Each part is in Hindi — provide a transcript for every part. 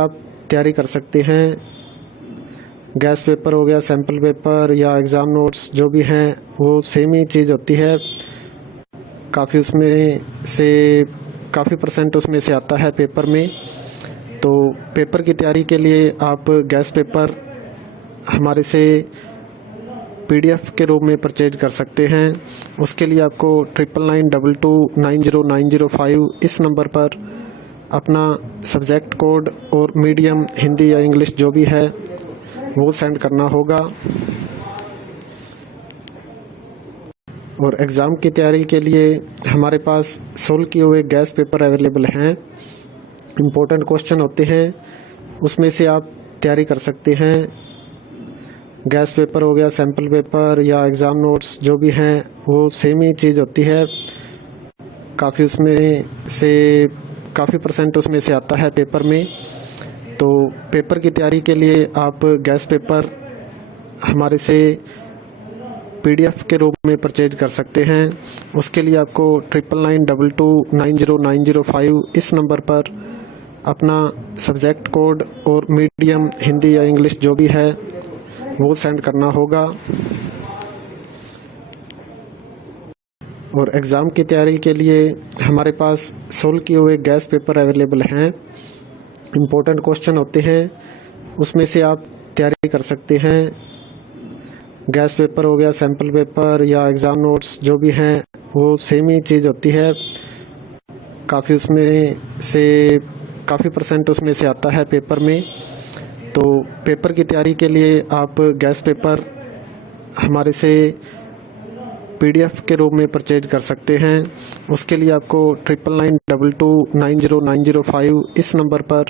आप तैयारी कर सकते हैं। गैस पेपर हो गया, सैम्पल पेपर या एग्ज़ाम नोट्स जो भी हैं वो सेम ही चीज़ होती है। काफ़ी परसेंट उसमें से आता है पेपर में। तो पेपर की तैयारी के लिए आप गैस पेपर हमारे से PDF के रूप में परचेज कर सकते हैं। उसके लिए आपको 9992290905 इस नंबर पर अपना सब्जेक्ट कोड और मीडियम हिंदी या इंग्लिश जो भी है वो सेंड करना होगा। और एग्ज़ाम की तैयारी के लिए हमारे पास सोल्व किए हुए गैस पेपर अवेलेबल हैं। इम्पोर्टेंट क्वेश्चन होते हैं, उसमें से आप तैयारी कर सकते हैं। गैस पेपर हो गया, सैम्पल पेपर या एग्ज़ाम नोट्स जो भी हैं वो सेम ही चीज़ होती है। काफ़ी परसेंट उसमें से आता है पेपर में। तो पेपर की तैयारी के लिए आप गैस पेपर हमारे से PDF के रूप में परचेज कर सकते हैं। उसके लिए आपको 9992290905 इस नंबर पर अपना सब्जेक्ट कोड और मीडियम हिंदी या इंग्लिश जो भी है वो सेंड करना होगा। और एग्ज़ाम की तैयारी के लिए हमारे पास सोल्व किए हुए गैस पेपर अवेलेबल हैं। इम्पोर्टेंट क्वेश्चन होते हैं, उसमें से आप तैयारी कर सकते हैं। गैस पेपर हो गया, सैम्पल पेपर या एग्ज़ाम नोट्स जो भी हैं वो सेम ही चीज़ होती है। काफ़ी परसेंट उसमें से आता है पेपर में। तो पेपर की तैयारी के लिए आप गैस पेपर हमारे से PDF के रूप में परचेज कर सकते हैं। उसके लिए आपको 9992290905 इस नंबर पर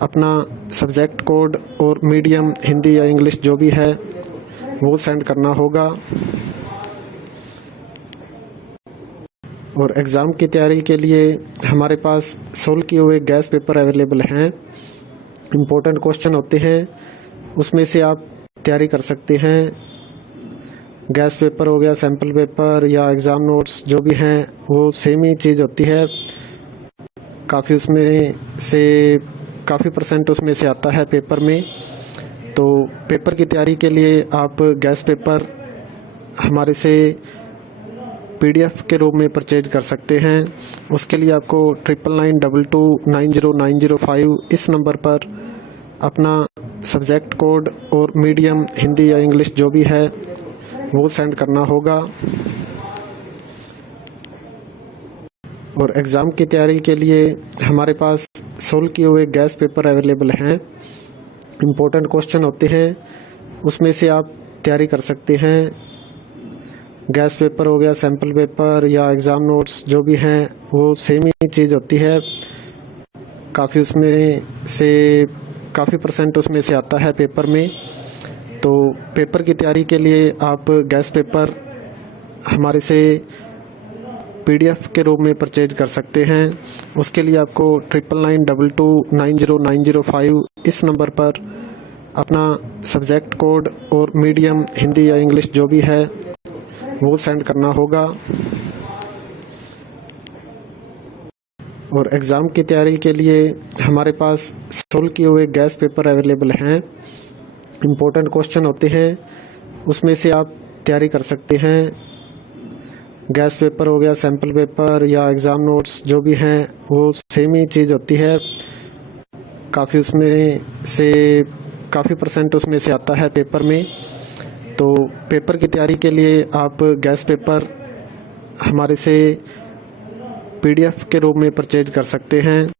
अपना सब्जेक्ट कोड और मीडियम हिंदी या इंग्लिश जो भी है वो सेंड करना होगा। और एग्ज़ाम की तैयारी के लिए हमारे पास सोल्व किए हुए गैस पेपर अवेलेबल हैं। इम्पोर्टेंट क्वेश्चन होते हैं, उसमें से आप तैयारी कर सकते हैं। गैस पेपर हो गया, सैम्पल पेपर या एग्ज़ाम नोट्स जो भी हैं वो सेम ही चीज़ होती है। काफ़ी परसेंट उसमें से आता है पेपर में। तो पेपर की तैयारी के लिए आप गैस पेपर हमारे से PDF के रूप में परचेज कर सकते हैं। उसके लिए आपको 9992290905 इस नंबर पर अपना सब्जेक्ट कोड और मीडियम हिंदी या इंग्लिश जो भी है वो सेंड करना होगा। और एग्ज़ाम की तैयारी के लिए हमारे पास सोल्व किए हुए गैस पेपर अवेलेबल हैं। इम्पोर्टेंट क्वेश्चन होते हैं, उसमें से आप तैयारी कर सकते हैं। गैस पेपर हो गया, सैम्पल पेपर या एग्ज़ाम नोट्स जो भी हैं वो सेम ही चीज़ होती है। काफ़ी परसेंट उसमें से आता है पेपर में। तो पेपर की तैयारी के लिए आप गैस पेपर हमारे से PDF के रूप में परचेज कर सकते हैं। उसके लिए आपको 9992290905 इस नंबर पर अपना सब्जेक्ट कोड और मीडियम हिंदी या इंग्लिश जो भी है वो सेंड करना होगा। और एग्ज़ाम की तैयारी के लिए हमारे पास सोल्व किए हुए गैस पेपर अवेलेबल हैं। इम्पोर्टेंट क्वेश्चन होते हैं, उसमें से आप तैयारी कर सकते हैं। गैस पेपर हो गया, सैम्पल पेपर या एग्ज़ाम नोट्स जो भी हैं वो सेम ही चीज़ होती है। काफ़ी परसेंट उसमें से आता है पेपर में। तो पेपर की तैयारी के लिए आप गैस पेपर हमारे से PDF के रूप में परचेज कर सकते हैं।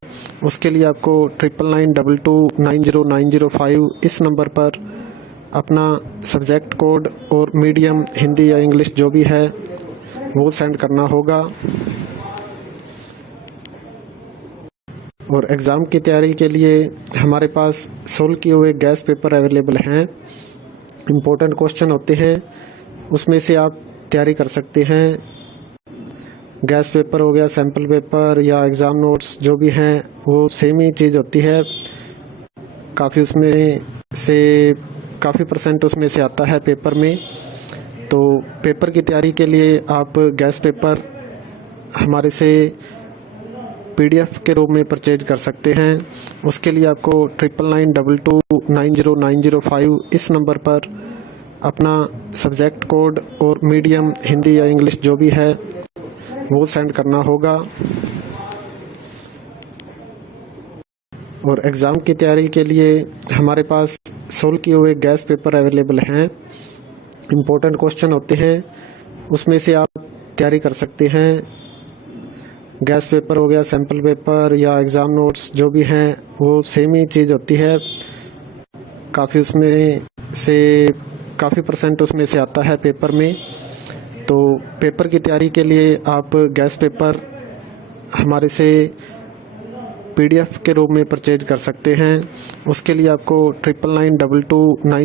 उसके लिए आपको 9992290905 इस नंबर पर अपना सब्जेक्ट कोड और मीडियम हिंदी या इंग्लिश जो भी है वो सेंड करना होगा। और एग्ज़ाम की तैयारी के लिए हमारे पास सोल्व किए हुए गैस पेपर अवेलेबल हैं। इम्पोर्टेंट क्वेश्चन होते हैं, उसमें से आप तैयारी कर सकते हैं। गैस पेपर हो गया, सैम्पल पेपर या एग्ज़ाम नोट्स जो भी हैं वो सेम ही चीज़ होती है। काफ़ी परसेंट उसमें से आता है पेपर में। तो पेपर की तैयारी के लिए आप गैस पेपर हमारे से PDF के रूप में परचेज कर सकते हैं। उसके लिए आपको 9992290905 इस नंबर पर अपना सब्जेक्ट कोड और मीडियम हिंदी या इंग्लिश जो भी है वो सेंड करना होगा। और एग्ज़ाम की तैयारी के लिए हमारे पास सोल्व किए हुए गैस पेपर अवेलेबल हैं। इम्पोर्टेंट क्वेश्चन होते हैं, उसमें से आप तैयारी कर सकते हैं। गैस पेपर हो गया, सैम्पल पेपर या एग्ज़ाम नोट्स जो भी हैं वो सेम ही चीज़ होती है। काफ़ी परसेंट उसमें से आता है पेपर में। तो पेपर की तैयारी के लिए आप गैस पेपर हमारे से PDF के रूप में परचेज कर सकते हैं। उसके लिए आपको 999229